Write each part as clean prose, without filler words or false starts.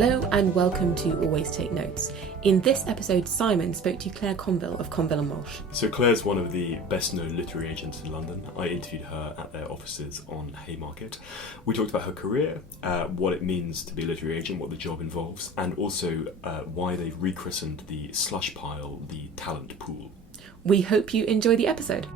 Hello and welcome to Always Take Notes. In this episode, Simon spoke to Clare Conville of Conville and Walsh. So Clare's one of the best-known literary agents in London. I interviewed her at their offices on Haymarket. We talked about her career, what it means to be a literary agent, what the job involves, and also why they've rechristened the slush pile the talent pool. We hope you enjoy the episode.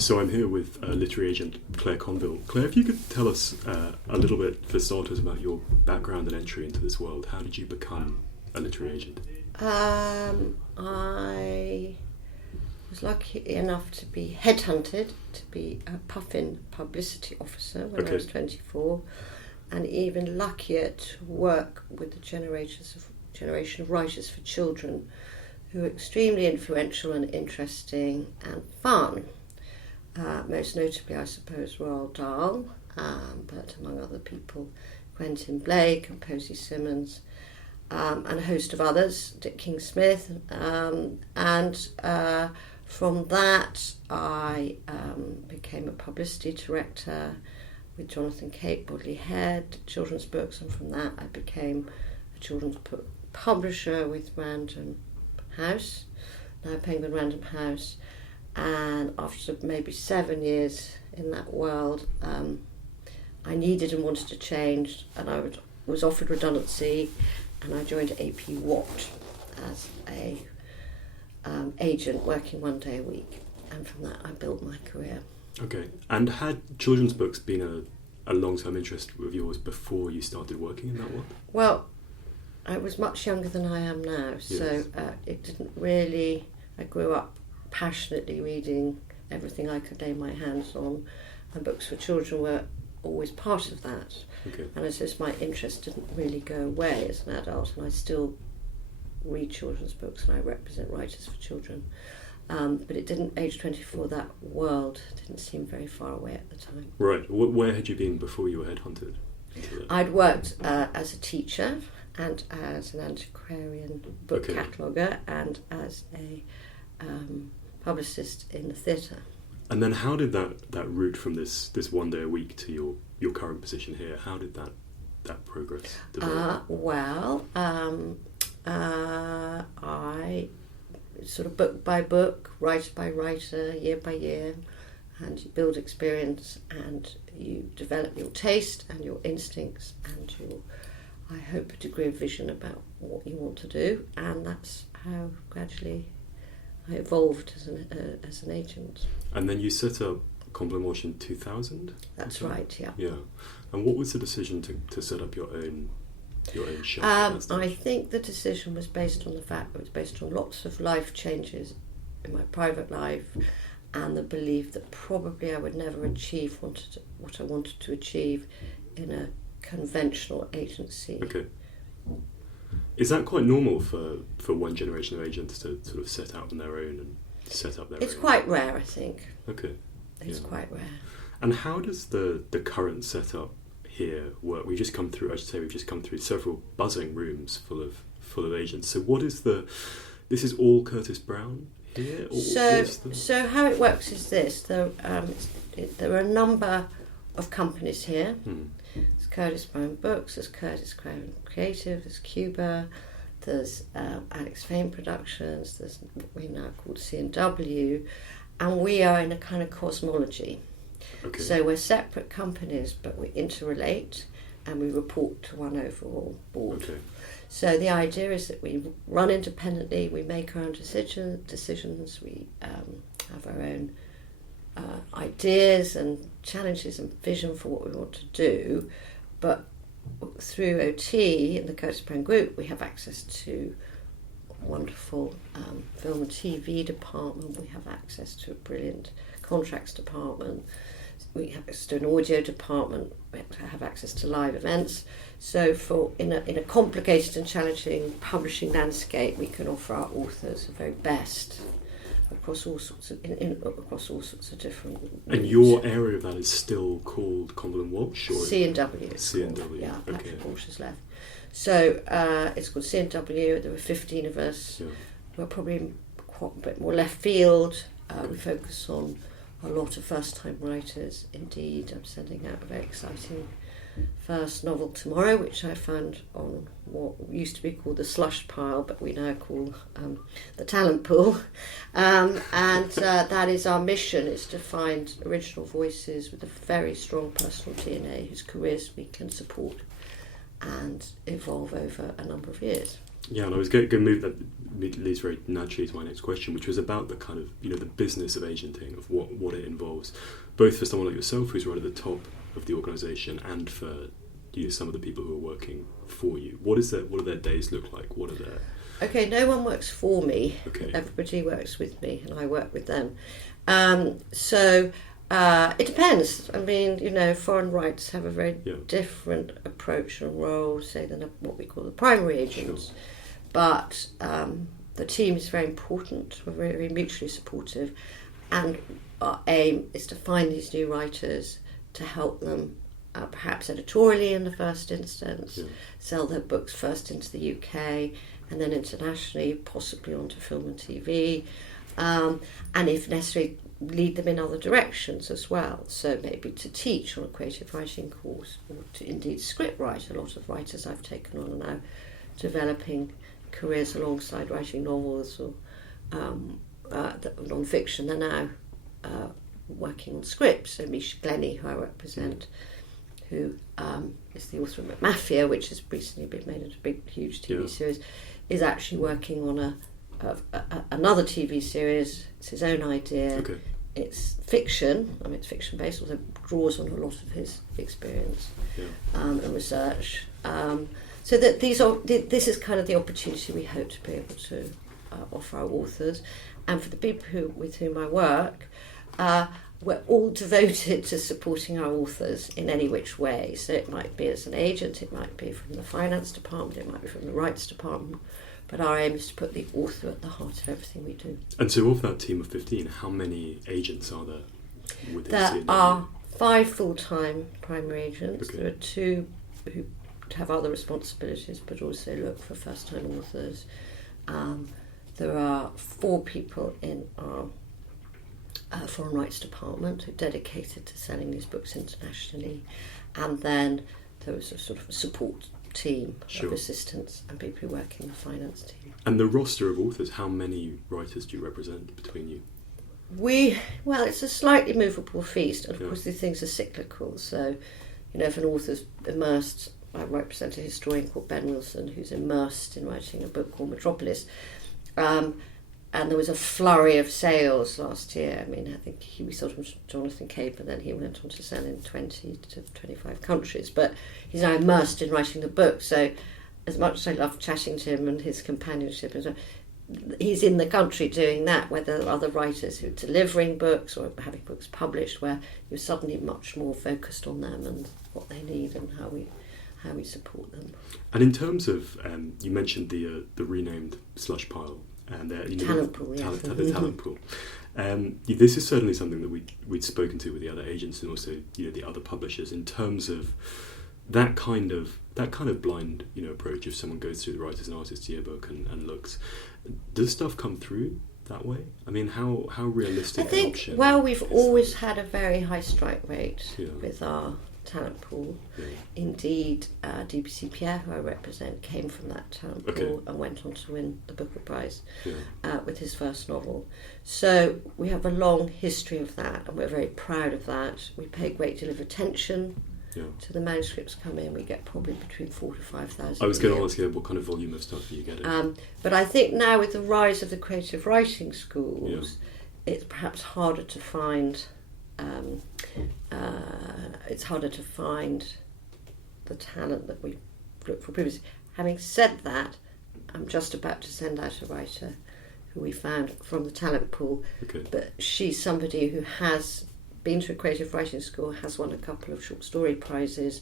So I'm here with literary agent Clare Conville. Clare, if you could tell us a little bit, for starters, about your background and entry into this world. How did you become a literary agent? I was lucky enough to be headhunted to be a puffin publicity officer when I was 24, and even luckier to work with the generation of writers for children who are extremely influential and interesting and fun. Most notably, I suppose, Roald Dahl, but among other people, Quentin Blake and Posy Simmons, and a host of others, Dick King-Smith. And from that, I became a publicity director with Jonathan Cape, Bodley Head, children's books, and from that I became a children's book publisher with Random House, now Penguin Random House. And after maybe 7 years in that world, I needed and wanted to change, and I was offered redundancy, and I joined AP Watt as a agent working 1 day a week, and from that I built my career. Okay, and had children's books been a long-term interest of yours before you started working in that world? Well, I was much younger than I am now, so it didn't really. I grew up passionately reading everything I could lay my hands on, and books for children were always part of that. Okay. And I suppose my interest didn't really go away as an adult, and I still read children's books and I represent writers for children. But it didn't, age 24, that world didn't seem very far away at the time. Right. Where had you been before you were headhunted? I'd worked as a teacher and as an antiquarian book cataloguer and as a publicist in the theatre. And then how did that route from this 1 day a week to your current position here, how did that progress develop? I sort of book by book, writer by writer, year by year, and you build experience and you develop your taste and your instincts and your, I hope, a degree of vision about what you want to do, and that's how gradually I evolved as an agent. And then you set up Conville and Walsh in 2000? That's right, yeah. Yeah. And what was the decision to set up your own shop? I think the decision was based on the fact that it was based on lots of life changes in my private life and the belief that probably I would never achieve what I wanted to achieve in a conventional agency. Okay. Is that quite normal for one generation of agents to sort of set out on their own and set up their own? It's quite rare, I think. Okay. It's quite rare. And how does the current setup here work? We've just come through several buzzing rooms full of agents. So what is this is all Curtis Brown here? Or so how it works is this. There are a number of companies here. There's Curtis Brown Books, there's Curtis Brown Creative, there's Cuba, there's Alex Fane Productions, there's what we now call C&W, and we are in a kind of cosmology. Okay. So we're separate companies, but we interrelate and we report to one overall board. Okay. So the idea is that we run independently, we make our own decisions, we have our own ideas and challenges and vision for what we want to do, but through OT and the Curtis Brown Group we have access to a wonderful film and TV department, we have access to a brilliant contracts department, we have access to an audio department, we have access to live events. So in a complicated and challenging publishing landscape, we can offer our authors the very best across all sorts of different. And your area of that is still called Conville and Walsh, or C&W. C&W. Yeah, okay. Patrick Walsh has left. So it's called C&W. There were 15 of us. Yeah. We're probably quite a bit more left field. We focus on a lot of first-time writers. Indeed, I'm sending out a very exciting first novel tomorrow, which I found on what used to be called the slush pile, but we now call the talent pool. And that is our mission, is to find original voices with a very strong personal DNA whose careers we can support and evolve over a number of years. Yeah, and I was going to move that leads very naturally to my next question, which was about the kind of, the business of agenting, of what it involves, both for someone like yourself who's right at the top of the organisation and for some of the people who are working for you. What do their days look like? What are their... Okay, no one works for me. Okay. Everybody works with me and I work with them. So it depends. I mean, foreign rights have a very different approach and role, say, than what we call the primary agents. Sure. But the team is very important. We're very, very mutually supportive. And our aim is to find these new writers, to help them perhaps editorially in the first instance, sell their books first into the UK and then internationally, possibly onto film and TV, and if necessary, lead them in other directions as well. So maybe to teach on a creative writing course, or to indeed script write. A lot of writers I've taken on are now developing careers alongside writing novels or non-fiction. They're now working on scripts. So Misha Glennie, who I represent, who is the author of Mafia, which has recently been made into a big, huge TV series, is actually working on another TV series. It's his own idea. Okay. It's fiction. I mean, it's fiction based, although it draws on a lot of his experience and research. So that this is kind of the opportunity we hope to be able to offer our authors, and for the people with whom I work. We're all devoted to supporting our authors in any which way. So it might be as an agent, it might be from the finance department, it might be from the rights department. But our aim is to put the author at the heart of everything we do. And so of that team of 15, how many agents are there within There CNW? are 5 full-time primary agents. Okay. There are 2 who have other responsibilities but also look for first-time authors. There are 4 people in our foreign rights department who are dedicated to selling these books internationally, and then there was a sort of a support team of assistants and people who work in the finance team. And the roster of authors, how many writers do you represent between you? Well, it's a slightly movable feast, and of course these things are cyclical. So, if an author's immersed, I represent a historian called Ben Wilson who's immersed in writing a book called Metropolis. And there was a flurry of sales last year. I mean, I think we sold him Jonathan Cape, and then he went on to sell in 20 to 25 countries. But he's now immersed in writing the book. So as much as I love chatting to him and his companionship, he's in the country doing that, where there are other writers who are delivering books or having books published, where you're suddenly much more focused on them and what they need and how we support them. And in terms of, you mentioned the renamed slush pile, and talent pool, the talent pool. This is certainly something that we'd spoken to with the other agents and also the other publishers in terms of that kind of blind approach. If someone goes through the Writers and Artists Yearbook and looks, does stuff come through that way? I mean, how realistic? I think we've always had a very high strike rate with our talent pool. Indeed, DBC Pierre, who I represent, came from that talent pool and went on to win the Booker Prize with his first novel. So we have a long history of that, and we're very proud of that. We pay a great deal of attention to the manuscripts come in. We get probably between 4,000 to 5,000. I was going to ask you what kind of volume of stuff are you getting? But I think now with the rise of the creative writing schools, it's perhaps harder to find. It's harder to find the talent that we looked for previously. Having said that, I'm just about to send out a writer who we found from the talent pool, but she's somebody who has been to a creative writing school, has won a couple of short story prizes,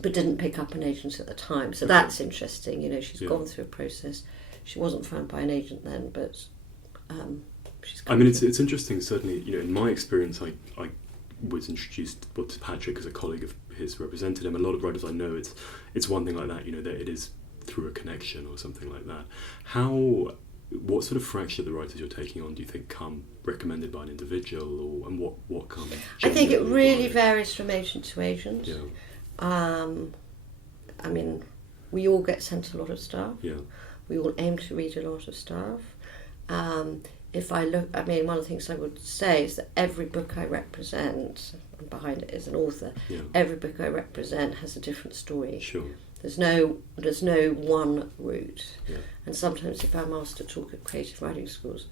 but didn't pick up an agent at the time. So that's interesting. She's gone through a process. She wasn't found by an agent then, but she's. I mean, it's interesting. Certainly, in my experience, I was introduced to Patrick as a colleague of his, represented him. A lot of writers I know, it's one thing like that. That it is through a connection or something like that. How what sort of fraction of the writers you're taking on do you think come recommended by an individual, and what comes? I think it really varies from agent to agent. Yeah. I mean, we all get sent a lot of stuff. Yeah. We all aim to read a lot of stuff. If I look, I mean, one of the things I would say is that every book I represent, and behind it is an author, every book I represent has a different story. Sure. There's no one route. Yeah. And sometimes if I'm asked to talk at creative writing schools,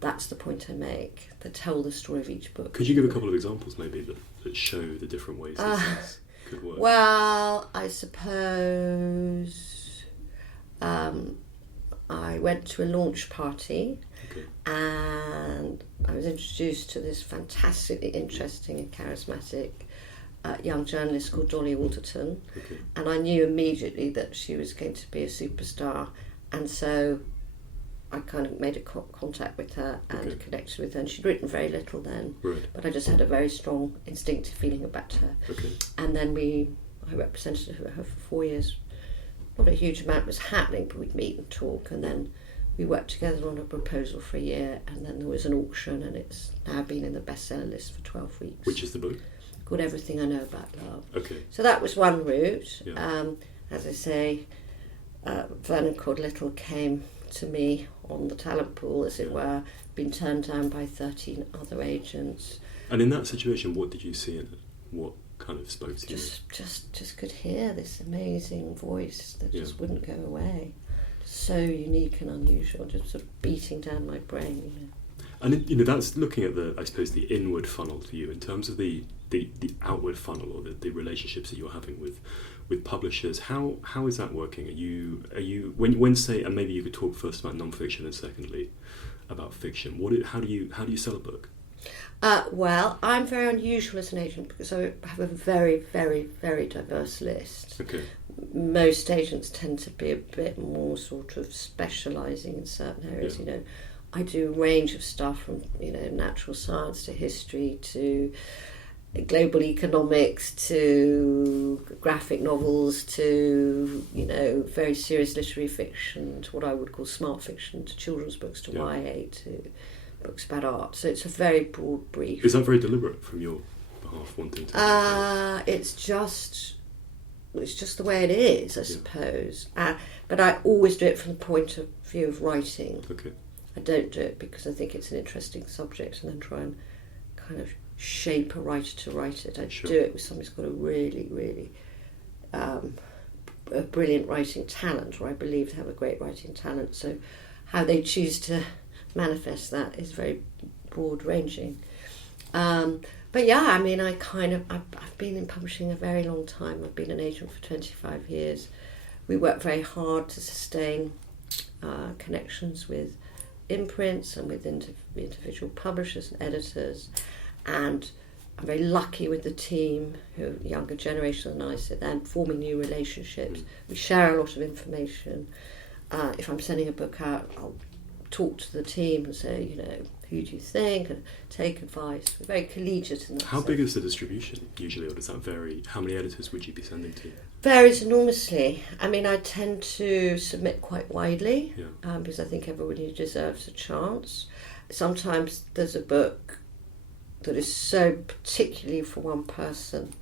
that's the point I make, to tell the story of each book. Could you give a couple of examples maybe that show the different ways this could work? Well, I suppose I went to a launch party, and I was introduced to this fantastically interesting and charismatic young journalist called Dolly Alderton, and I knew immediately that she was going to be a superstar, and so I kind of made a contact with her and connected with her, and she'd written very little then, but I just had a very strong instinctive feeling about her. And then I represented her for 4 years. Not a huge amount was happening, but we'd meet and talk, and then we worked together on a proposal for a year, and then there was an auction, and it's now been in the bestseller list for 12 weeks. Which is the book? Called Everything I Know About Love. So that was one route. As I say, Vernon Cord Little came to me on the talent pool, as it were, been turned down by 13 other agents. And in that situation, what did you see in it? What kind of spoke to you? Just could hear this amazing voice that just wouldn't go away. So unique and unusual, just sort of beating down my brain. And that's looking at the inward funnel for you in terms of the outward funnel, or the relationships that you're having with publishers. How is that working? Are you when say, and maybe you could talk first about non-fiction and secondly about fiction. How do you sell a book? Well, I'm very unusual as an agent because I have a very, very, very diverse list. Most agents tend to be a bit more sort of specialising in certain areas. I do a range of stuff from natural science to history to global economics to graphic novels to very serious literary fiction to what I would call smart fiction to children's books to YA to books about art. So it's a very broad brief. Is that very deliberate from your behalf, wanting to? It's just the way it is, I suppose. But I always do it from the point of view of writing. I don't do it because I think it's an interesting subject and then try and kind of shape a writer to write it. I do it with somebody who's got a really, really a brilliant writing talent, or I believe they have a great writing talent. So how they choose to manifest that is very broad ranging. But yeah, I mean, I've been in publishing a very long time. I've been an agent for 25 years. We work very hard to sustain connections with imprints and with individual publishers and editors, and I'm very lucky with the team, who are younger generation than I, so they're forming new relationships. We share a lot of information. If I'm sending a book out, I'll talk to the team and say, who do you think, and take advice. We're very collegiate in that How sense. big is the distribution usually, or does that vary? How many editors would you be sending to? Varies enormously. I mean, I tend to submit quite widely because I think everybody deserves a chance. Sometimes there's a book that is so particularly for one person,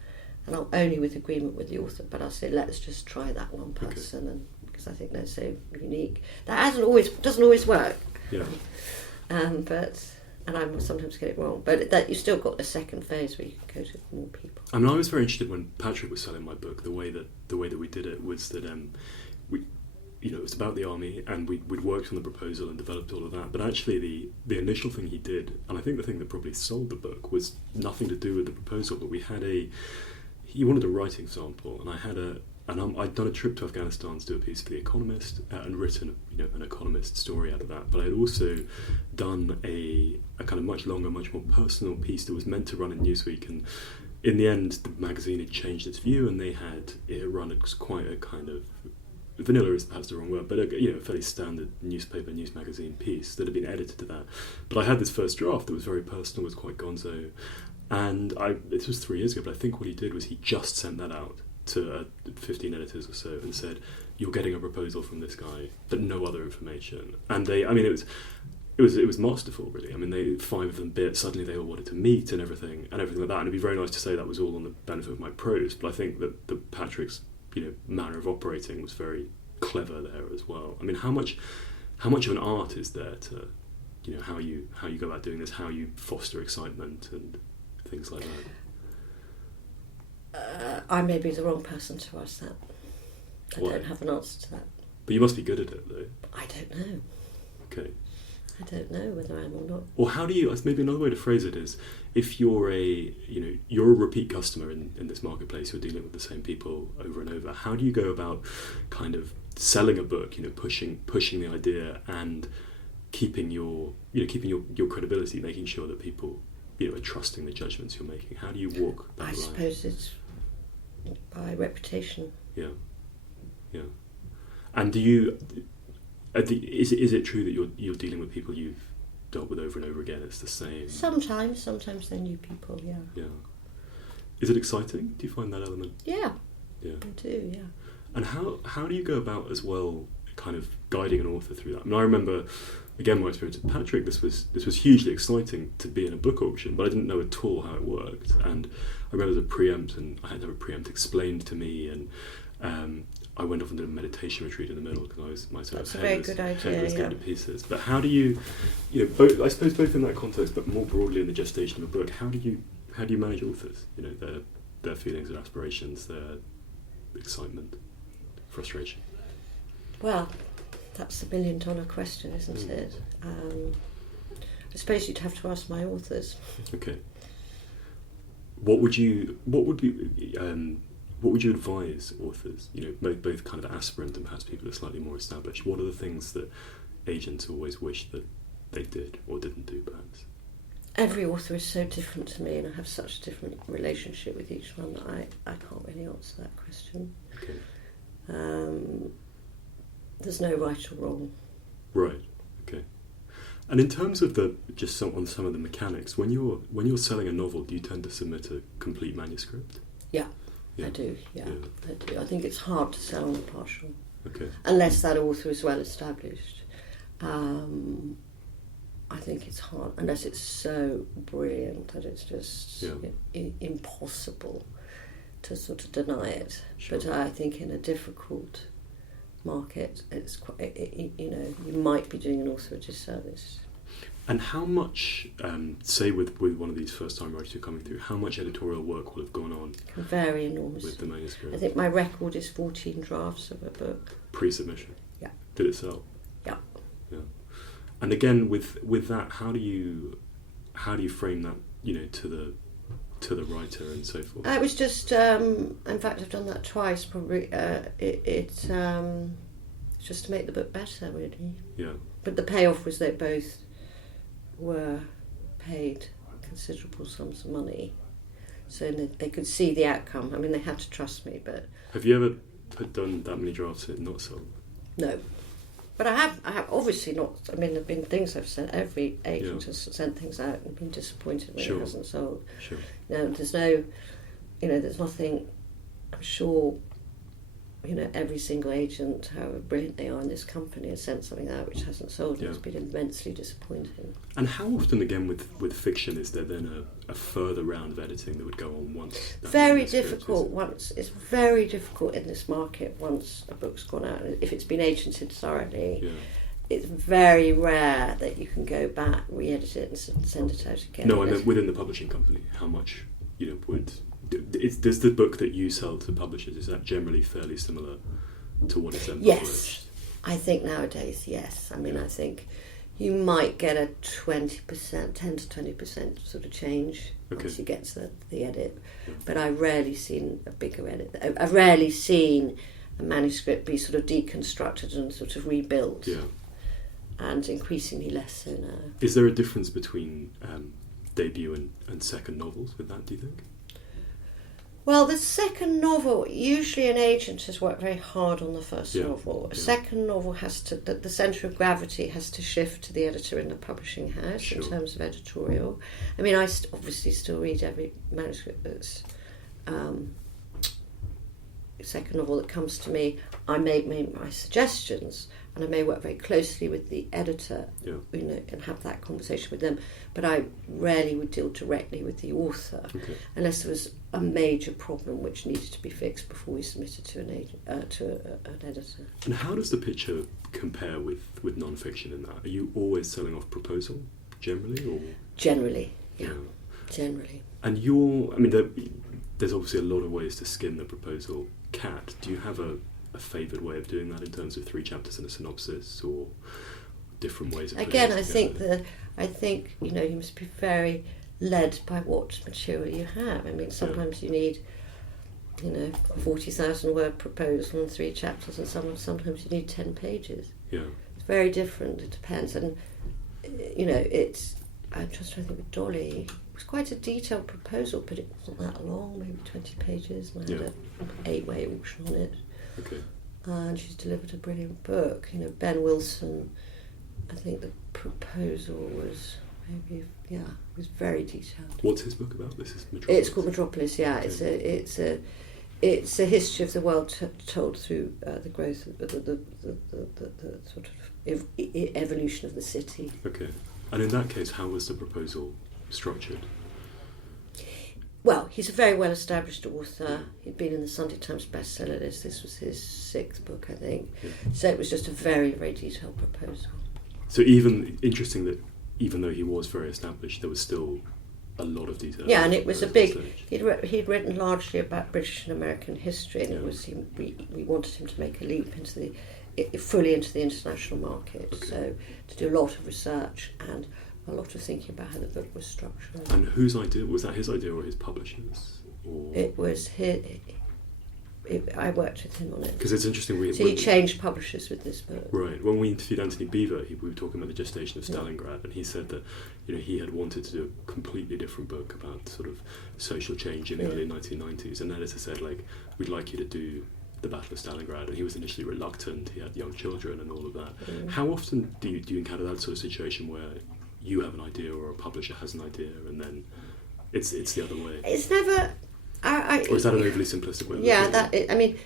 and I'm only with agreement with the author, but I'll say, let's just try that one person, and because I think they're so unique. That doesn't always work. And I sometimes get it wrong, but that you've still got a second phase where you can go to more people. I mean, I was very interested when Patrick was selling my book. The way that we did it was that it was about the army, and we'd worked on the proposal and developed all of that. But actually, the initial thing he did, and I think the thing that probably sold the book, was nothing to do with the proposal. But he wanted a writing sample, and I'd done a trip to Afghanistan to do a piece for The Economist and written an Economist story out of that. But I had also done a kind of much longer, much more personal piece that was meant to run in Newsweek. And in the end, the magazine had changed its view, and it had run as quite a kind of, vanilla is perhaps the wrong word, but a fairly standard news magazine piece that had been edited to that. But I had this first draft that was very personal, was quite gonzo. And this was 3 years ago, but I think what he did was he just sent that out to 15 editors or so and said, "You're getting a proposal from this guy, but no other information." And it was masterful, really. I mean, 5 of them bit. Suddenly, they all wanted to meet and everything like that. And it'd be very nice to say that was all on the benefit of my prose, but I think that Patrick's manner of operating was very clever there as well. I mean, how much of an art is there to how you go about doing this, how you foster excitement and things like that? I may be the wrong person to ask that. I Why? don't have an answer to that. But you must be good at it, though. I don't know. Okay. I don't know whether I am or not. Or how do you? Maybe another way to phrase it is, if you're a repeat customer in this marketplace, you're dealing with the same people over and over. How do you go about kind of selling a book? Pushing the idea and keeping your credibility, making sure that people are trusting the judgments you're making. How do you walk that line? I suppose it's by reputation. Yeah. And do you? Is it true that you're dealing with people you've dealt with over and over again? It's the same. Sometimes they're new people. Yeah. Yeah. Is it exciting? Do you find that element? Yeah. Yeah. I do. Yeah. And how do you go about as well, kind of guiding an author through that? I mean, I remember, again, my experience with Patrick. This was hugely exciting to be in a book auction, but I didn't know at all how it worked. And I remember the preempt, and I had to have a preempt explained to me, and I went off and did a meditation retreat in the middle because my sort of head was going to pieces. But how do you, both, I suppose both in that context, but more broadly in the gestation of a book, how do you manage authors? Their feelings and aspirations, their excitement, frustration. Well, that's the $1 million question, isn't it? I suppose you'd have to ask my authors. Okay. What would you advise authors, both kind of aspirant and perhaps people who are slightly more established? What are the things that agents always wish that they did or didn't do, perhaps? Every author is so different to me, and I have such a different relationship with each one that I can't really answer that question. Okay. There's no right or wrong. Right. Okay. And in terms of some of the mechanics, when you're selling a novel, do you tend to submit a complete manuscript? Yeah. I do, I do. I think it's hard to sell on a partial. Okay. Unless that author is well established. I think it's hard, unless it's so brilliant that it's just impossible to sort of deny it. Sure. But I think in a difficult market, it's quite, you might be doing an author a disservice. And how much, say with one of these first-time writers who are coming through, how much editorial work will have gone on? It can vary enormously. With the manuscript? I think my record is 14 drafts of a book. Pre-submission? Yeah. Did it sell? Yeah. Yeah. And again, with that, how do you frame that, to the writer and so forth? It was just, in fact, I've done that twice. Probably, it's just to make the book better, really. Yeah. But the payoff was they both were paid considerable sums of money, so they could see the outcome. I mean, they had to trust me, but... Have you ever done that many drafts and not sold? No. But I have obviously not. I mean, there have been things I've sent. Every agent has sent things out and been disappointed when it hasn't sold. Sure. No, there's nothing. I'm sure, every single agent, however brilliant they are in this company, has sent something out which hasn't sold. Yeah. It's been immensely disappointing. And how often, again, with fiction, is there then a further round of editing that would go on once? Very difficult. It's very difficult in this market once a book's gone out. If it's been agented thoroughly, it's very rare that you can go back, re-edit it, and send it out again. No, I meant within the publishing company. How much would? Does the book that you sell to publishers, is that generally fairly similar to what is then published? Yes, I think nowadays, yes. I mean, I think you might get a 20%, 10 to 20% sort of change once you get to the edit. Yeah. But I've rarely seen a bigger edit. I've rarely seen a manuscript be sort of deconstructed and sort of rebuilt. Yeah. And increasingly less so now. Is there a difference between debut and second novels with that, do you think? Well, the second novel, usually an agent has worked very hard on the first novel. A second novel has to, the centre of gravity has to shift to the editor in the publishing house in terms of editorial. I mean, I obviously still read every manuscript that's second novel that comes to me, I make my suggestions, and I may work very closely with the editor, you know, and have that conversation with them. But I rarely would deal directly with the author, unless there was a major problem which needed to be fixed before we submitted to an editor. And how does the picture compare with non-fiction in that? Are you always selling off proposal generally, or generally? Yeah. Generally. And there's obviously a lot of ways to skin the proposal cat. Do you have a favoured way of doing that in terms of 3 chapters and a synopsis, or different ways of again, I think you know, you must be very led by what material you have. I mean, sometimes you need, you know, a 40,000 word proposal and 3 chapters, and sometimes you need 10 pages. Yeah. It's very different, it depends. And, you know, I'm just trying to think with Dolly, it was quite a detailed proposal, but it wasn't that long, maybe 20 pages, and I had an 8-way auction on it. Okay. And she's delivered a brilliant book. You know, Ben Wilson, I think the proposal was was very detailed. What's his book about? This is Metropolis. It's called Metropolis. Yeah, okay. It's a history of the world told through the growth of the sort of evolution of the city. Okay, and in that case, how was the proposal structured? Well, he's a very well-established author. He'd been in the Sunday Times bestseller list. This was his 6th book, I think. Yeah. So it was just a very, very detailed proposal. So interesting that even though he was very established, there was still a lot of detail. Yeah, and it was a big... He'd written largely about British and American history, and it was we wanted him to make a leap fully into the international market. Okay. So to do a lot of research and a lot of thinking about how the book was structured. And whose idea? Was that his idea or his publisher's? Or? It was his... I worked with him on it. Because it's interesting... he changed publishers with this book. Right. When we interviewed Anthony Beaver, we were talking about the gestation of Stalingrad, and he said that, you know, he had wanted to do a completely different book about sort of social change in the early 1990s, and the editor said, like, we'd like you to do the Battle of Stalingrad, and he was initially reluctant. He had young children and all of that. How often do you encounter that sort of situation where you have an idea or a publisher has an idea and then it's the other way? It's never... or is that an overly simplistic way of looking? I mean,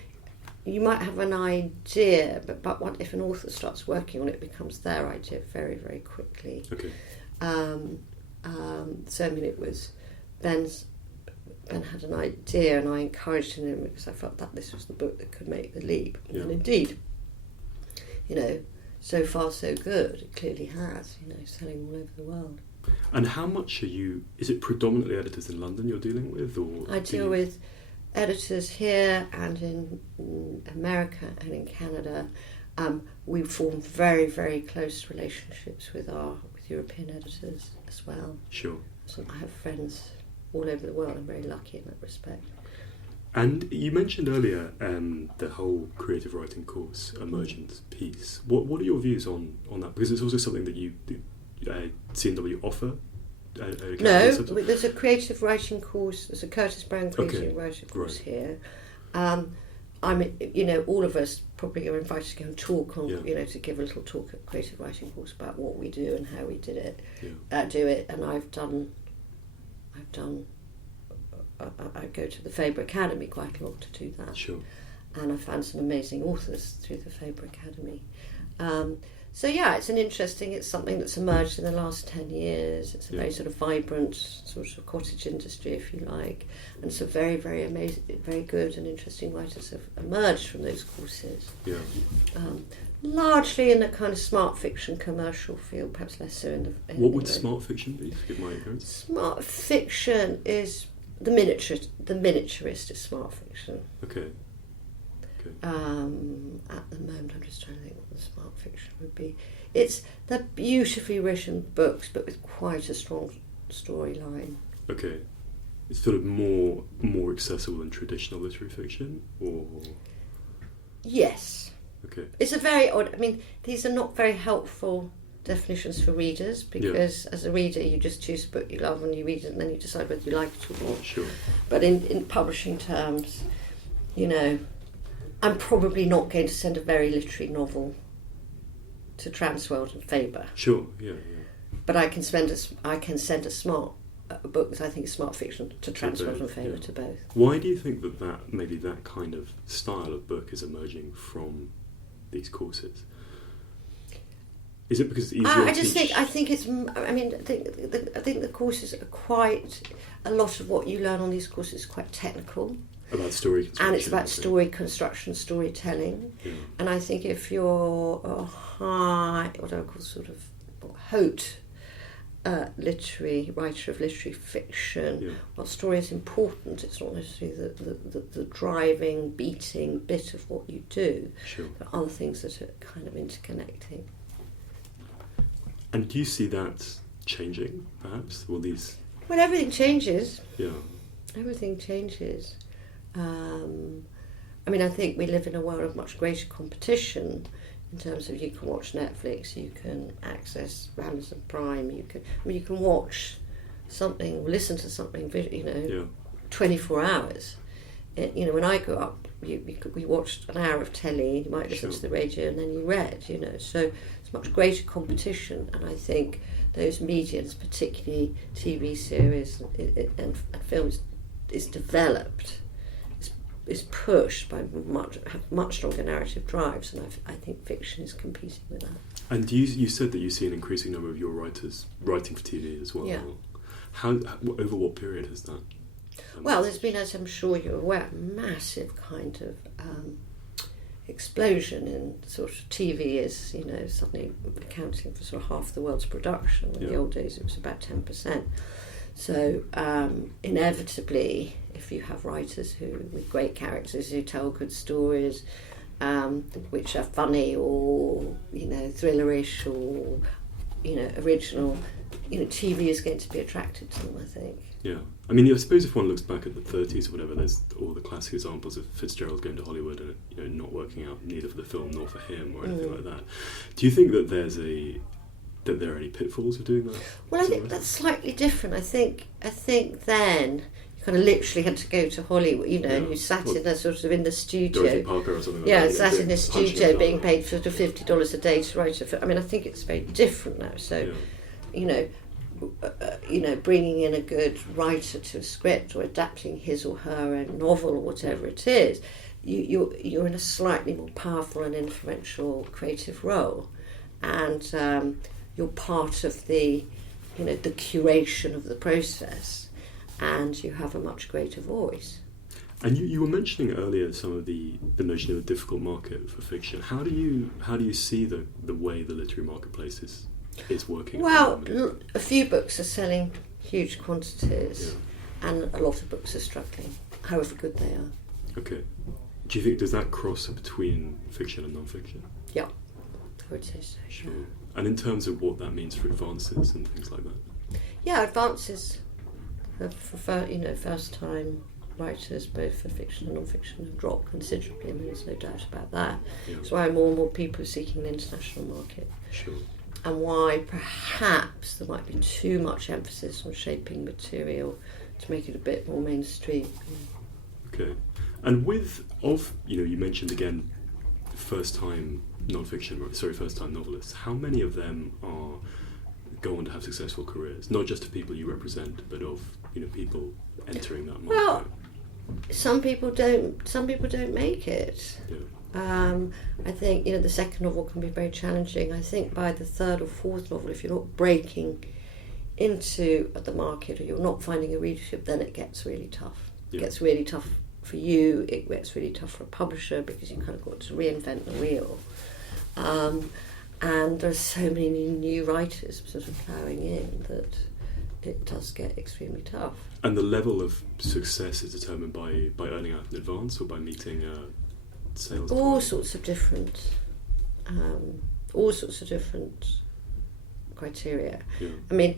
you might have an idea, but what if an author starts working on it, it becomes their idea very, very quickly. Okay. So, I mean, it was Ben had an idea, and I encouraged him because I felt that this was the book that could make the leap. And indeed, you know, so far so good. It clearly has, you know, selling all over the world. And how much is it predominantly editors in London you're dealing with? Or I deal with editors here and in America and in Canada. We form very, very close relationships with European editors as well. Sure. So I have friends all over the world. I'm very lucky in that respect. And you mentioned earlier the whole creative writing course, emergent piece. What are your views on that? Because it's also something that you C&W offer. No, there's a creative writing course. There's a Curtis Brown creative writing course here. All of us probably are invited to go and talk on, to give a little talk at creative writing course about what we do and how we did it, do it. And I go to the Faber Academy quite a lot to do that. Sure. And I found some amazing authors through the Faber Academy. It's something that's emerged in the last 10 years. It's a very sort of vibrant sort of cottage industry, if you like, and some very, very amazing, very good and interesting writers have emerged from those courses. Yeah. Largely in the kind of smart fiction commercial field, perhaps less so in the... What would smart fiction be, forgive my ignorance? Smart fiction is the miniaturist is smart fiction. Okay. At the moment, I'm just trying to think what the smart fiction would be. It's the beautifully written books, but with quite a strong storyline. Okay, it's sort of more accessible than traditional literary fiction, or yes. Okay, it's a very odd. I mean, these are not very helpful definitions for readers because as a reader, you just choose a book you love and you read it, and then you decide whether you like it or not. Sure. But in publishing terms, you know, I'm probably not going to send a very literary novel to Transworld and Faber. Sure, yeah. But I can send a smart a book that I think is smart fiction to transfer from favour to both. Why do you think that maybe that kind of style of book is emerging from these courses? Is it because it's easier to teach? I think the courses are quite, a lot of what you learn on these courses is quite technical. About story construction. And it's about story construction, storytelling. Yeah. And I think if you're a high, what I would call sort of haute literary writer of literary fiction, while story is important, it's not necessarily the driving, beating bit of what you do. Sure. There are other things that are kind of interconnecting. And do you see that changing, perhaps? Well, everything changes. Yeah. Everything changes. I think we live in a world of much greater competition in terms of you can watch Netflix, you can access Amazon Prime, you can watch something, listen to something, 24 hours. When I grew up, we watched an hour of telly, you might listen to the radio, and then you read, So it's much greater competition, and I think those mediums, particularly TV series and films, is developed, is pushed by much stronger narrative drives, and I think fiction is competing with that. And you said that you see an increasing number of your writers writing for TV as well. Yeah. How over what period has that? Well, there's been, as I'm sure you're aware, a massive kind of explosion in sort of TV is, suddenly accounting for sort of half the world's production. In the old days it was about 10%. So inevitably, if you have writers with great characters who tell good stories, which are funny or thrillerish or original, TV is going to be attracted to them, I think. Yeah, I suppose if one looks back at the 30s or whatever, there's all the classic examples of Fitzgerald going to Hollywood and not working out neither for the film nor for him or anything like that. Do you think that there are any pitfalls of doing that? Well, I think that's slightly different. I think then you kind of literally had to go to Hollywood, and you sat in a sort of in the studio. Dorothy Parker or something like that. Yeah, sat in the studio being paid sort of $50 a day to write a film. I think it's very different now. So, bringing in a good writer to a script or adapting his or her own novel or whatever it is, you're in a slightly more powerful and influential creative role, and you're part of the curation of the process, and you have a much greater voice. And you were mentioning earlier some of the notion of a difficult market for fiction. How do you see the way the literary marketplace is working? Well, a few books are selling huge quantities, and a lot of books are struggling, however good they are. Okay. Do you think, does that cross between fiction and non-fiction? Yeah, I would say so. Sure. And in terms of what that means for advances and things like that? Yeah, advances for first-time writers, both for fiction and non-fiction, have dropped considerably. There's no doubt about that. Yeah. That's why more and more people are seeking an international market. Sure. And why perhaps there might be too much emphasis on shaping material to make it a bit more mainstream. Okay. And you mentioned again first-time novelists. How many of them go on to have successful careers? Not just of people you represent, but of people entering that market. Well, some people don't make it. Yeah. I think the second novel can be very challenging. I think by the third or fourth novel, if you're not breaking into the market or you're not finding a readership, then it gets really tough. Yeah. It gets really tough for you. It gets really tough for a publisher because you kind of got to reinvent the wheel. And there's so many new writers sort of ploughing in that it does get extremely tough. And the level of success is determined by earning out in advance or by meeting sales? All sorts of different criteria. Yeah.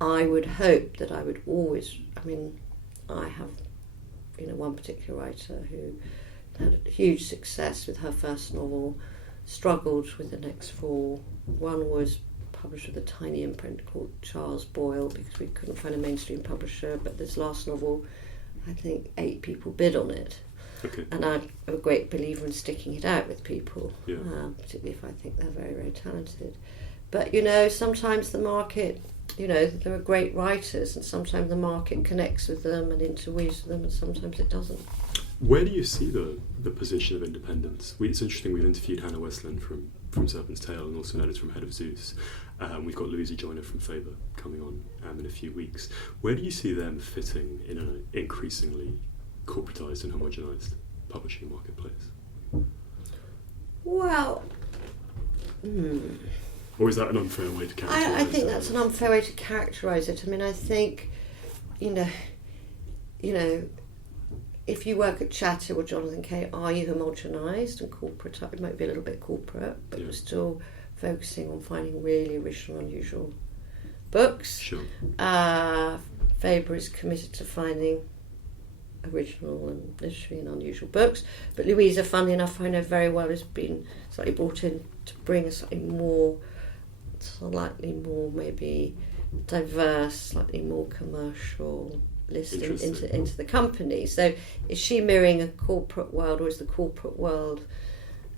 I would hope that I would always. I have, one particular writer who had a huge success with her first novel, struggled with the next four. One was published with a tiny imprint called Charles Boyle because we couldn't find a mainstream publisher, but this last novel, I think 8 people bid on it. Okay. And I'm a great believer in sticking it out with people, yeah. Particularly if I think they're very, very talented. But, sometimes the market there are great writers, and sometimes the market connects with them and interweaves with them, and sometimes it doesn't. Where do you see the position of independence? It's interesting, we've interviewed Hannah Westland from Serpent's Tail, and also an editor from Head of Zeus. We've got Louisa Joyner from Faber coming on in a few weeks. Where do you see them fitting in an increasingly corporatised and homogenised publishing marketplace? Well, or is that an unfair way to characterise it? I think that's an unfair way to characterise it. I mean, I think, if you work at Chatter or Jonathan Kay, are you homogenised and corporate? It might be a little bit corporate, but we're still focusing on finding really original, unusual books. Sure. Faber is committed to finding original and literary and unusual books, but Louisa, funnily enough, I know very well, has been slightly brought in to bring a slightly more maybe diverse, slightly more commercial listing into the company. So is she mirroring a corporate world, or is the corporate world,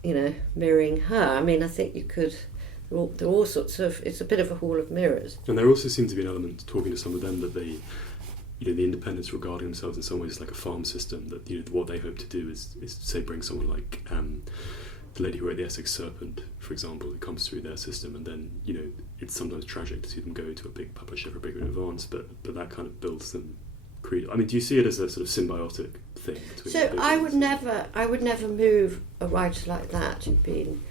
mirroring her? I mean, I think you could. There are all sorts of. It's a bit of a hall of mirrors. And there also seems to be an element, talking to some of them, that they, the independents regarding themselves in some ways like a farm system. That what they hope to do is say bring someone like the lady who wrote the Essex Serpent, for example, who comes through their system, and then it's sometimes tragic to see them go to a big publisher for a bigger advance, but that kind of builds them. I mean, do you see it as a sort of symbiotic thing? So I would never move a writer like that who'd been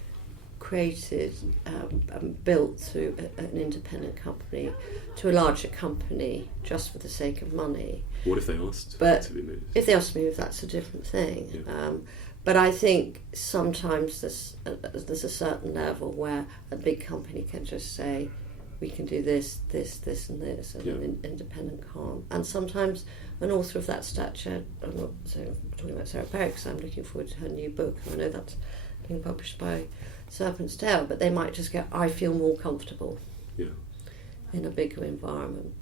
created and built through an independent company to a larger company just for the sake of money. What if they asked to be moved? If they asked to move, that's a different thing. Yeah. But I think sometimes there's a certain level where a big company can just say, we can do this, and this, and an independent can't. And sometimes an author of that stature, I'm not talking about Sarah Perry, because I'm looking forward to her new book, and I know that's being published by Serpent's Tail, but they might just go, I feel more comfortable in a bigger environment.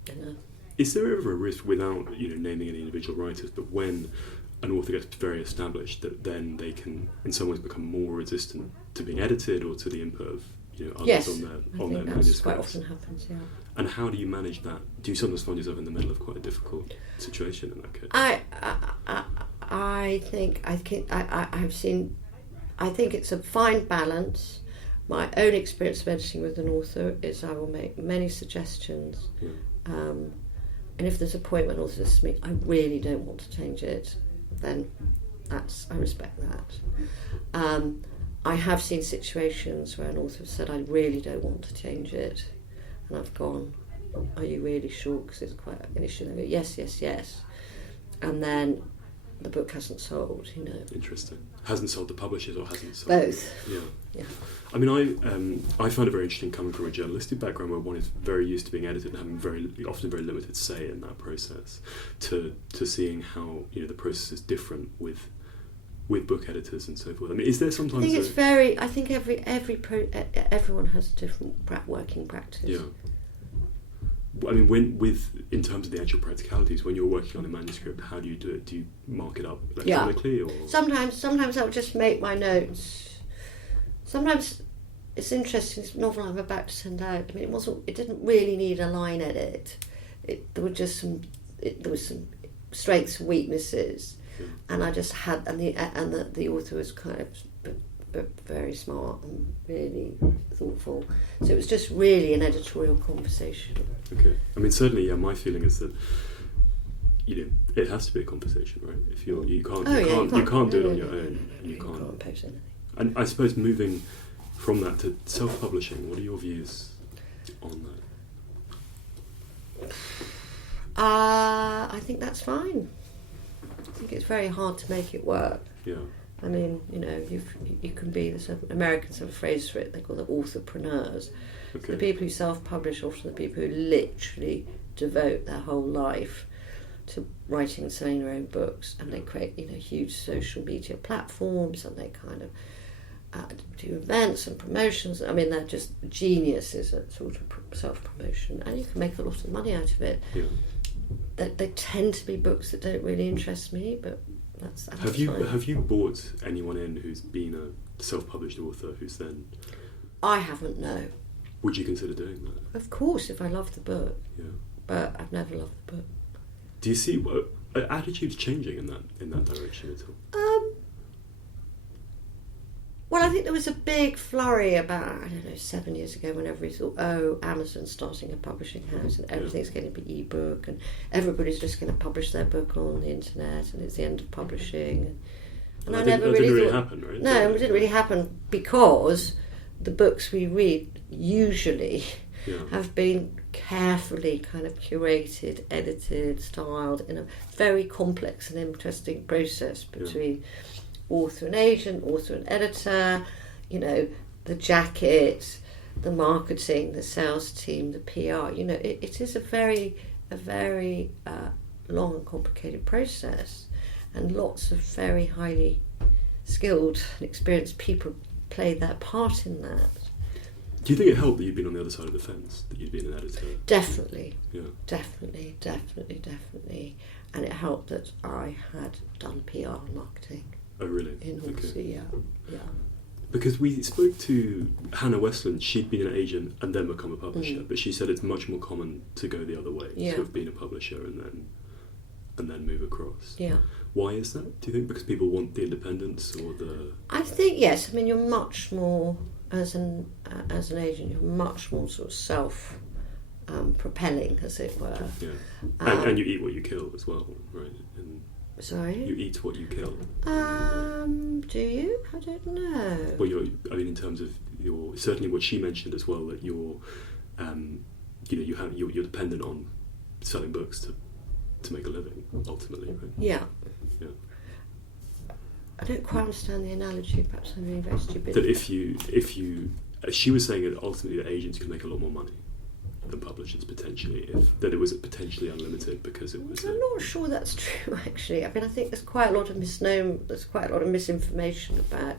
Is there ever a risk, without naming any individual writers, but when an author gets very established, that then they can in some ways become more resistant to being edited or to the input of others on their manuscripts? Quite often happens, yeah. And how do you manage that? Do you sometimes find yourself in the middle of quite a difficult situation in that case? I think it's a fine balance. My own experience of editing with an author is I will make many suggestions, and if there's a point when an author says to me, I really don't want to change it, then I respect that. I have seen situations where an author has said, I really don't want to change it, and I've gone, are you really sure? Because it's quite an issue. They go, yes, and then the book hasn't sold, Interesting. Hasn't sold to publishers or hasn't sold? Both. Yeah. I mean, I find it very interesting coming from a journalistic background where one is very used to being edited and having often very limited say in that process, to seeing how the process is different with book editors and so forth. I mean, is there sometimes? I think everyone has a different working practice. Yeah. I mean, in terms of the actual practicalities, when you're working on a manuscript, how do you do it? Do you mark it up electronically, or sometimes I'll just make my notes. Sometimes it's interesting. This novel I'm about to send out. I mean, it didn't really need a line edit. There was some strengths and weaknesses. And I just had, and the author was kind of very smart and really thoughtful. So it was just really an editorial conversation. Okay. I mean, certainly, my feeling is that it has to be a conversation, right? If you can't do it on your own, and you can't impose anything. And I suppose moving from that to self-publishing, what are your views on that? I think that's fine. I think it's very hard to make it work. Yeah. I mean, you can be, Americans have a phrase for it, they call them authorpreneurs. Okay. The people who self-publish are often the people who literally devote their whole life to writing and selling their own books, and they create, huge social media platforms, and they kind of do events and promotions. I mean, they're just geniuses at sort of self-promotion, and you can make a lot of money out of it. Yeah. They tend to be books that don't really interest me, but that's Have you brought anyone in who's been a self-published author who's then? I haven't, no. Would you consider doing that? Of course, if I loved the book. Yeah. But I've never loved the book. Do you see attitudes changing in that direction at all? Well, I think there was a big flurry about, 7 years ago when everybody thought, oh, Amazon's starting a publishing house and everything's going to be e-book and everybody's just going to publish their book on the internet and it's the end of publishing. And I never really didn't thought... happen, right? No, it didn't really happen because the books we read usually have been carefully kind of curated, edited, styled in a very complex and interesting process between author and agent, author and editor, the jacket, the marketing, the sales team, the PR. It is a very long and complicated process, and lots of very highly skilled and experienced people play their part in that. Do you think it helped that you'd been on the other side of the fence, that you'd been an editor? Definitely. Yeah. Definitely. And it helped that I had done PR and marketing. Oh, really? In Horsey, yeah. Because we spoke to Hannah Westland, she'd been an agent and then become a publisher, but she said it's much more common to go the other way, to have been a publisher and then move across. Yeah. Why is that? Do you think because people want the independence or the? I think yes. I mean, you're much more as an agent. You're much more sort of self propelling, as it were. Yeah. And you eat what you kill as well, right? And sorry. You eat what you kill. Do you? I don't know. Well, in terms of certainly what she mentioned as well, that you're dependent on selling books to make a living ultimately, right? Yeah. Yeah. I don't quite understand the analogy. Perhaps I'm being very stupid. That if you, she was saying that ultimately the agents could make a lot more money than publishers potentially, that it was potentially unlimited because it was. I'm not sure that's true actually. I mean, I think there's quite a lot of there's quite a lot of misinformation about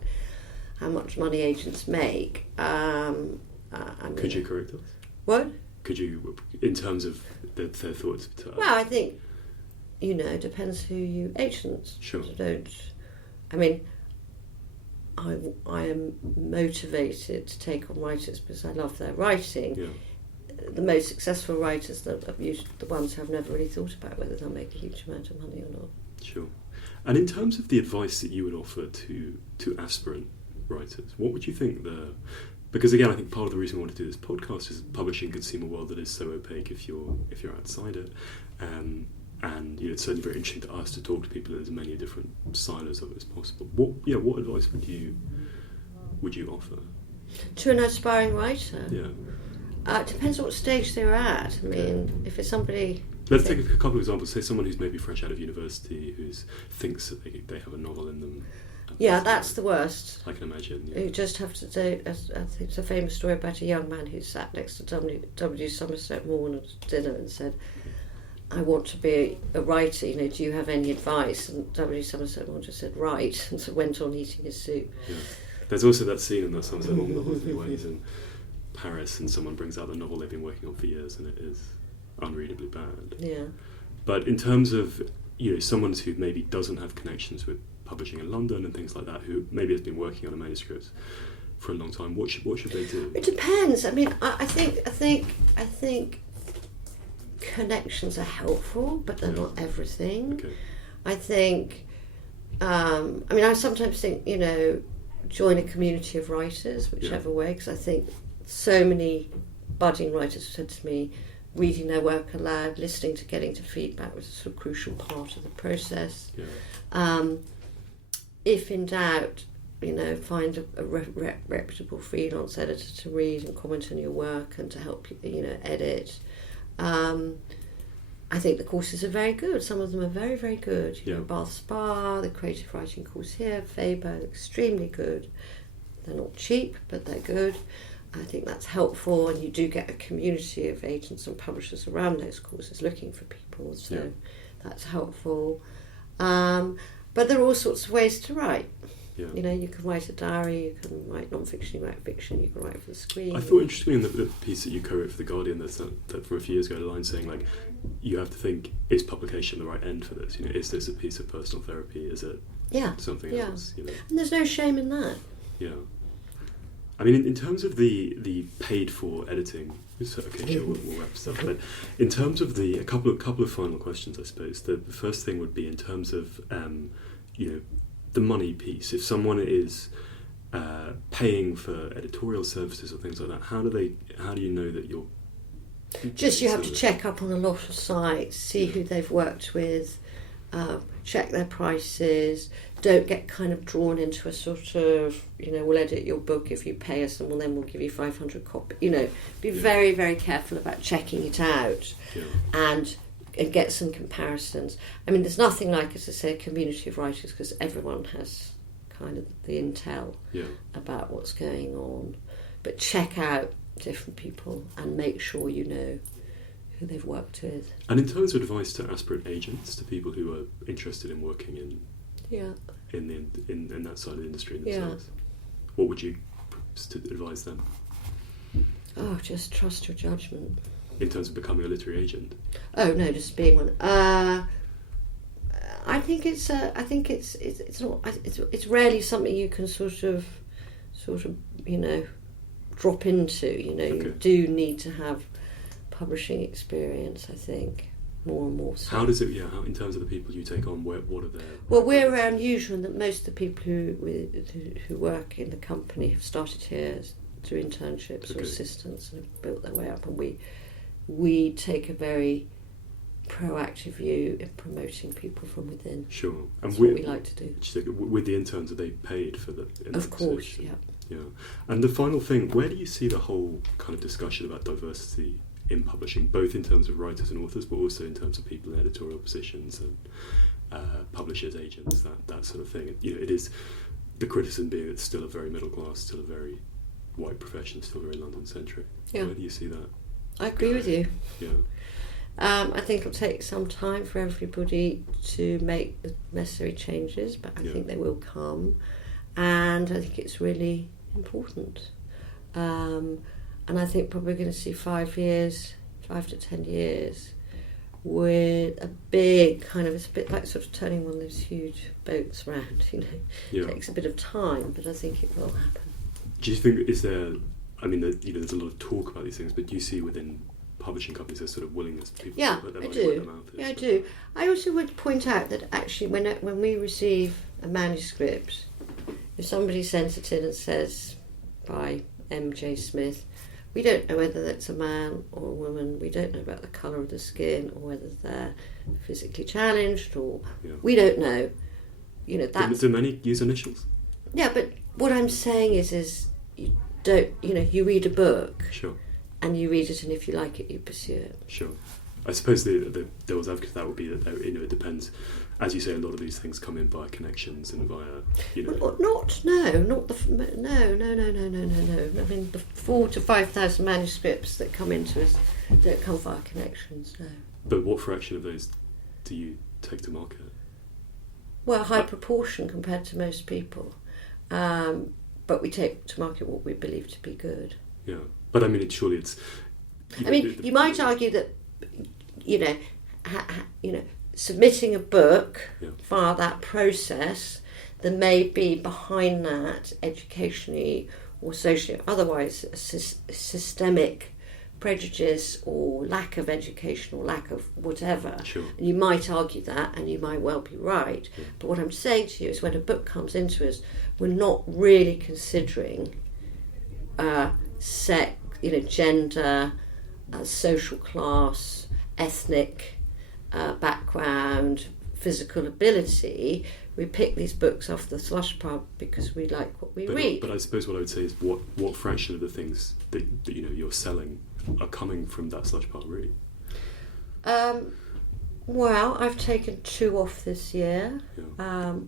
how much money agents make. Could you correct us? What? Could you, in terms of their thoughts? Well, I think it depends who you agents. Sure. I mean, I am motivated to take on writers because I love their writing. Yeah. The most successful writers that are usually the ones who have never really thought about whether they'll make a huge amount of money or not. Sure. And in terms of the advice that you would offer to aspirant writers, what would you think because again, I think part of the reason we want to do this podcast is publishing could seem a world that is so opaque if you're outside it, and it's certainly very interesting to us to talk to people in as many different silos of it as possible. What advice would you offer to an aspiring writer? Yeah, it depends what stage they're at. I mean, if it's somebody. Let's take a couple of examples. Say someone who's maybe fresh out of university who thinks that they have a novel in them. Yeah, that's the worst. I can imagine. Yeah. You just have to do. I think it's a famous story about a young man who sat next to W. Somerset Maugham at dinner and said, "I want to be a writer. Do you have any advice?" And W. Somerset Maugham just said, "Write," and so went on eating his soup. Yeah. There's also that scene in that Somerset Maugham novel where he's in Paris and someone brings out the novel they've been working on for years and it is unreadably bad. Yeah. But in terms of someone who maybe doesn't have connections with publishing in London and things like that, who maybe has been working on a manuscript for a long time, what should they do? It depends. I mean, I think connections are helpful, but they're not everything. Okay. I think. I sometimes think join a community of writers, whichever way, because I think so many budding writers have said to me, reading their work aloud, listening to getting to feedback was a sort of crucial part of the process. Yeah. If in doubt, find a reputable freelance editor to read and comment on your work and to help you, edit. I think the courses are very good. Some of them are very, very good. Bath Spa, the creative writing course here, Faber, extremely good. They're not cheap, but they're good. I think that's helpful, and you do get a community of agents and publishers around those courses looking for people, so that's helpful. But there are all sorts of ways to write. Yeah. You can write a diary, you can write non-fiction, you write fiction, you can write for the screen. I thought interestingly in the piece that you co-wrote for The Guardian, that from a few years ago, a line saying, like, you have to think, is publication the right end for this? Is this a piece of personal therapy? Is it something else? And there's no shame in that. Yeah. I mean, in terms of the paid for editing, so, okay, sure, we'll wrap this up. But in terms of a couple of final questions, I suppose. The first thing would be in terms of the money piece. If someone is paying for editorial services or things like that, how do you know that you're you have to check up on a lot of sites, see who they've worked with, check their prices. Don't get kind of drawn into a sort of, we'll edit your book if you pay us, and then we'll give you 500 copies. Be very, very careful about checking it out and get some comparisons. I mean, there's nothing like, as I say, a community of writers, because everyone has kind of the intel about what's going on. But check out different people and make sure you know who they've worked with. And in terms of advice to aspirant agents, to people who are interested in working in that side of the industry themselves, what would you advise them? Oh, just trust your judgment. In terms of becoming a literary agent? Oh no, just being one. I think it's rarely something you can sort of drop into. You do need to have publishing experience, I think, more and more so. How does it, how, in terms of the people you take on, what are their... Well, we're unusual in that most of the people who work in the company have started here through internships or assistants and have built their way up, and we take a very proactive view in promoting people from within. Sure. And that's what we like to do. With the interns, are they paid for the... Of course, yeah. Yeah. And the final thing, where do you see the whole kind of discussion about diversity in publishing, both in terms of writers and authors, but also in terms of people in editorial positions and publishers, agents, that sort of thing? It is the criticism being it's still a very middle class, still a very white profession, still very London-centric. Yeah. Where do you see that? I agree with you. Yeah. I think it'll take some time for everybody to make the necessary changes, but I think they will come, and I think it's really important. And I think probably going to see 5 to 10 years, with a big kind of, it's a bit like sort of turning one of those huge boats around, It takes a bit of time, but I think it will happen. Do you think, there's a lot of talk about these things, but do you see within publishing companies there's sort of willingness to people to put their money where their mouth is? Yeah, I do. I also would point out that actually when we receive a manuscript, if somebody sends it in and says, by M.J. Smith, we don't know whether that's a man or a woman, we don't know about the colour of the skin, or whether they're physically challenged, or we don't know. That's... Do many use initials? Yeah, but what I'm saying is you don't, you read a book, sure, and you read it, and if you like it, you pursue it. Sure. I suppose the devil's advocate of that would be that it depends. As you say, a lot of these things come in via connections and via Well, no. I mean, the 4,000 to 5,000 manuscripts that come into us don't come via connections. No. But what fraction of those do you take to market? Well, a high proportion compared to most people, but we take to market what we believe to be good. Yeah, but I mean, surely it's. You might argue that, submitting a book via that process, there may be behind that educationally or socially, otherwise a systemic prejudice or lack of education or lack of whatever. Sure. And you might argue that, and you might well be right. Yeah. But what I'm saying to you is, when a book comes into us, we're not really considering sex, gender, social class, ethnic background, physical ability. We pick these books off the slush pub because we like what we read. But I suppose what I would say is, what fraction of the things that you're selling are coming from that slush pub read? Well, I've taken 2 off this year. Yeah.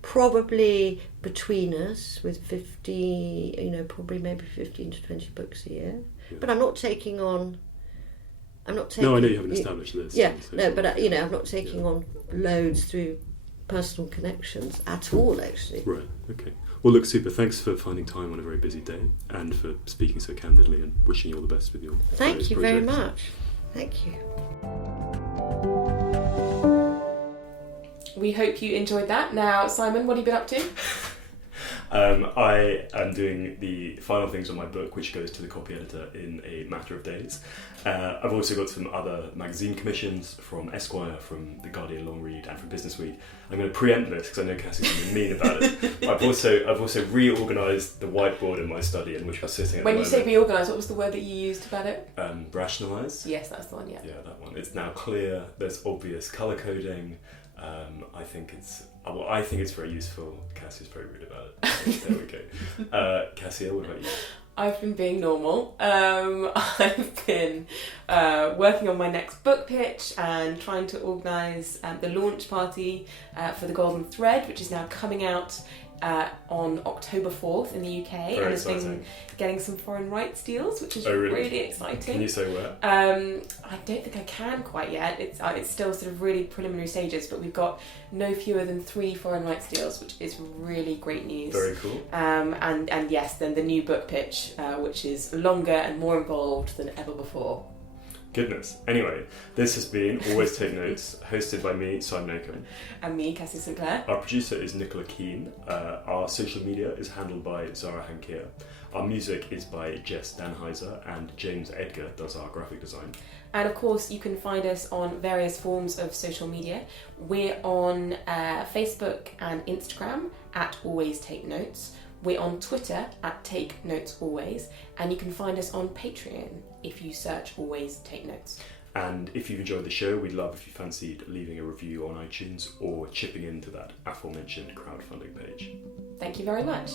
Probably between us with 50, probably maybe 15 to 20 books a year. Yeah. But I'm not taking on. No, I know you haven't established this. Yeah, no, but I'm not taking on loads through personal connections at all, actually. Right. Okay. Well, look, super. Thanks for finding time on a very busy day, and for speaking so candidly, and wishing you all the best with your. Thank you projects. very much. Thank you. We hope you enjoyed that. Now, Simon, what have you been up to? I am doing the final things on my book, which goes to the copy editor in a matter of days. I've also got some other magazine commissions from Esquire, from The Guardian Long Read, and from Business Week. I'm going to preempt this because I know Cassie's going to be mean about it. I've also reorganised the whiteboard in my study in which we're sitting at When the you moment. say reorganise, what was the word that you used about it? Rationalise. Yes, that's the one, yeah. Yeah, that one. It's now clear. There's obvious colour coding. I think it's very useful. Cassie's very rude about it. There we go. Cassia, what about you? I've been being normal. I've been working on my next book pitch and trying to organise the launch party for The Golden Thread, which is now coming out on October 4th in the UK. Very and has exciting. been getting some foreign rights deals, which is Really? really exciting. Can you say where? I don't think I can quite yet. It's still sort of really preliminary stages, but we've got no fewer than 3 foreign rights deals, which is really great news. Very cool. And yes, then the new book pitch, which is longer and more involved than ever before. Goodness. Anyway, this has been Always Take Notes, hosted by me, Simon Oakham. And me, Cassie Sinclair. Our producer is Nicola Keane. Our social media is handled by Zara Hankier. Our music is by Jess Danheiser, and James Edgar does our graphic design. And of course, you can find us on various forms of social media. We're on Facebook and Instagram at Always Take Notes. We're on Twitter at Take Notes Always, and you can find us on Patreon if you search Always Take Notes. And if you've enjoyed the show, we'd love if you fancied leaving a review on iTunes or chipping into that aforementioned crowdfunding page. Thank you very much.